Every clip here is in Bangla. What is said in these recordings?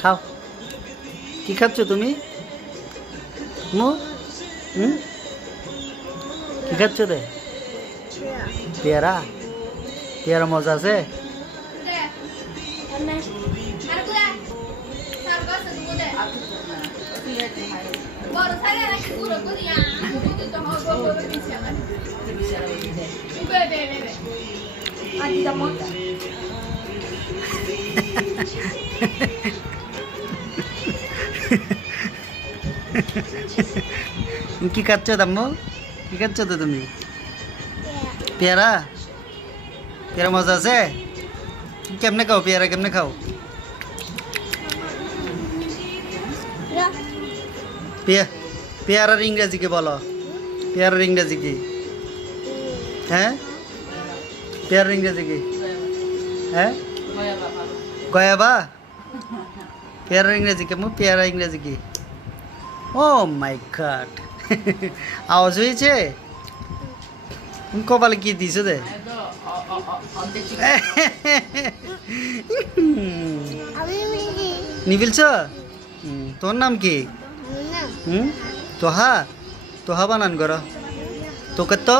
খাও। কি খাচ্ছ তুমি? মু কি খাচ্ছ রে? পেয়ারা। পেয়ারা মজা আছে? কি খাচ্ছ দাম্মু? কি খাচ্ছ তো তুমি? পেয়ারা। পেয়ারা মজা আছে? কেমনে খাও পেয়ারা? কেমনে খাও? পেয়ারার ইংরেজি কি বলো? পেয়ারার ইংরেজি কি? হ্যাঁ, পেয়ারার ইংরেজি কি? হ্যাঁ, গয়াবা। পেয়ারার ইংরেজি কেমন? পেয়ারা ইংরেজি কি? ও মাই গড, আওয়াজ হয়েছে? কপালে কি দিছো দে? নিবিলছ? তোর নাম কি? তোহা। তোহা বানান কর। তোকে তো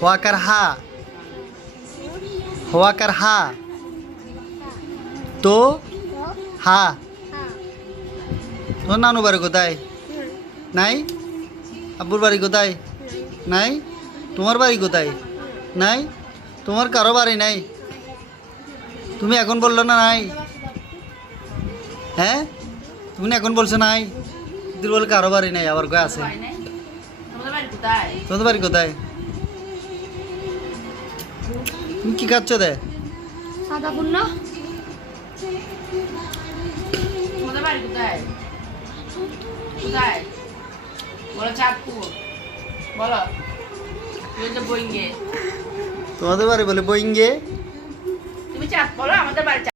হোয়াকার হা। হোয়াকার হা। তো হা। তোর নানু বাড়ি কোথায়? নাই। আব্বুর বাড়ি কোথায়? নাই। তোমার বাড়ি কোথায়? নাই। তোমার কারো বাড়ি নাই? তুমি এখন বললো না নাই? হ্যাঁ, তুমি এখন বলছো নাই? তুই বলে কারো বাড়ি নাই, আবার কয়ে আছে। তোমাদের বাড়ি কোথায়? তুমি কি খাচ্ছ দে? সাদা পূর্ণ। তোমাদের বাড়ি কোথায়? কোথায় বলো? চাঁদপুর। বলো বইঙ্গে। তোমাদের বাড়ি বলে বইঙ্গে। তুমি চাঁদ বলো, আমাদের বাড়ি